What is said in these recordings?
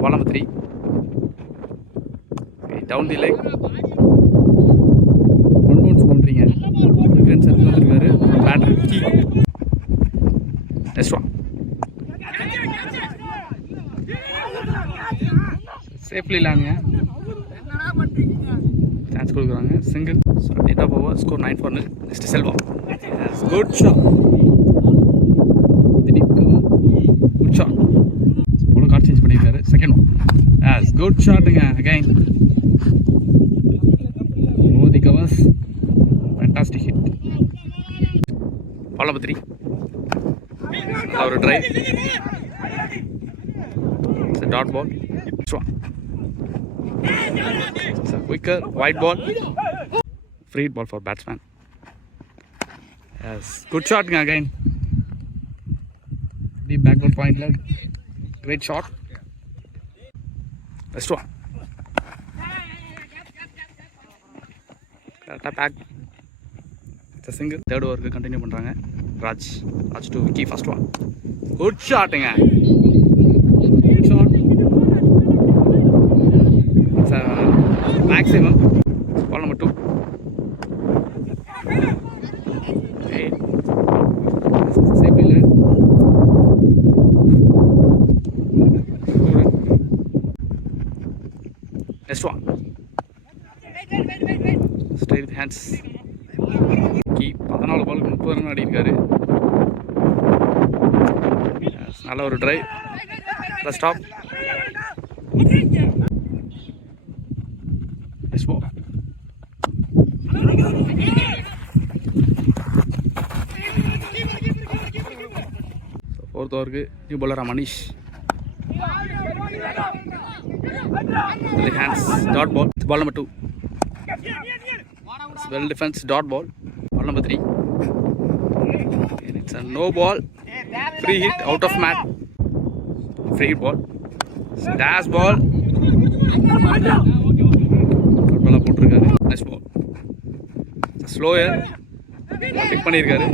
ball number 3. Okay, down the leg. One bounce பண்றீங்க. Defence எடுத்து வந்திருக்காரு. பேட்டர் கீ. Next one. Safely லாங்க. Chance கொடுக்குறாங்க. Single. So data over score 9 for nil. Next Selva. Yes, good shot. Good shot. Ball card change பண்ணிருக்காரு. Second one. Yes, good shotங்க again. Over the covers. Fantastic hit. Ball number 3. Our drive. It's a dot ball. Strong. It's a quicker wide ball. Free ball for batsman. Yes, good shot again. Deep backward point leg. Great shot. Next one. Back. It's a single. Third over continue பண்றாங்க. Raj to Vicky first one. Good shot again. Good shot. It's a maximum. Ball number 2. Okay. Same play. Next one. Straight with hands. Key 14 ball 30 run அடிக்காரு. நல்ல ஒரு drive. Stop. Next ball. Fourth over new bowler Manish. The hands dot ball. It's ball number 2. It's well defense dot ball. Ball number 3. And it's a no ball. Free hit out of mat. Free ball. Dash ball. Ball போட்டுருக்காரு. Next ball. Slower. Pick பண்ணிருக்காரு.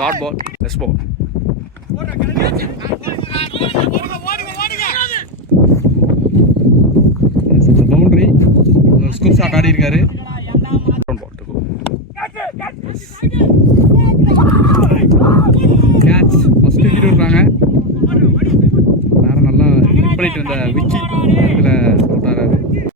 Dot ball. Next ball. It's a boundary. Scoop shot ஆடி இருக்காரு. Ball to go. Catch. First wicket விடுறாங்க. வேற நல்லா hit பண்ணிட்டு இருந்த விக்கி